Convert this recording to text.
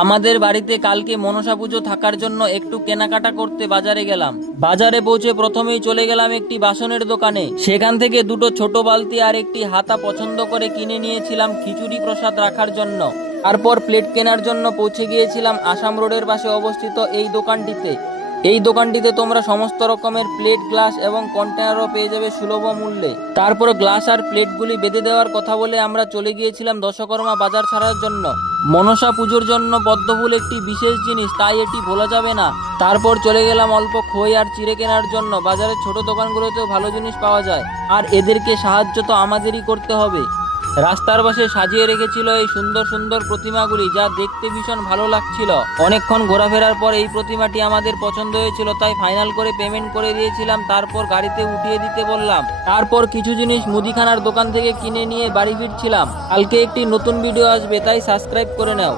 আমাদের বাড়িতে কালকে মনসা পুজো থাকার জন্য একটু কেনাকাটা করতে বাজারে গেলাম। বাজারে পৌঁছে প্রথমেই চলে গেলাম একটি বাসনের দোকানে। সেখান থেকে দুটো ছোট বালতি আর একটি হাতা পছন্দ করে কিনে নিয়েছিলাম খিচুড়ি প্রসাদ রাখার জন্য। তারপর প্লেট কেনার জন্য পৌঁছে গিয়েছিলাম আসাম রোডের পাশে অবস্থিত এই দোকানটিতে। এই দোকানটিতে তোমরা সমস্ত রকমের প্লেট, গ্লাস এবং কন্টেনারও পেয়ে যাবে সুলভ মূল্যে। তারপর গ্লাস আর প্লেটগুলি বেঁধে দেওয়ার কথা বলে আমরা চলে গিয়েছিলাম দশকর্মা বাজার ছাড়ার জন্য। মনসা পুজোর জন্য পদ্মফুল একটি বিশেষ জিনিস, তাই এটি ভোলা যাবে না। তারপর চলে গেলাম অল্প খই আর চিড়ে কেনার জন্য। বাজারের ছোট দোকানগুলোতেও ভালো জিনিস পাওয়া যায়, আর এদেরকে সাহায্য তো আমাদেরই করতে হবে। রাস্তার পাশে সাজিয়ে রেখেছিল এই সুন্দর সুন্দর প্রতিমাগুলি, যা দেখতে ভীষণ ভালো লাগছিল। অনেকক্ষণ ঘোরাফেরার পর এই প্রতিমাটি আমাদের পছন্দ হয়েছিল, তাই ফাইনাল করে পেমেন্ট করে দিয়েছিলাম। তারপর গাড়িতে উঠিয়ে দিতে বললাম। তারপর কিছু জিনিস মুদিখানার দোকান থেকে কিনে নিয়ে বাড়ি ফিরছিলাম। কালকে একটি নতুন ভিডিও আসবে, তাই সাবস্ক্রাইব করে নাও।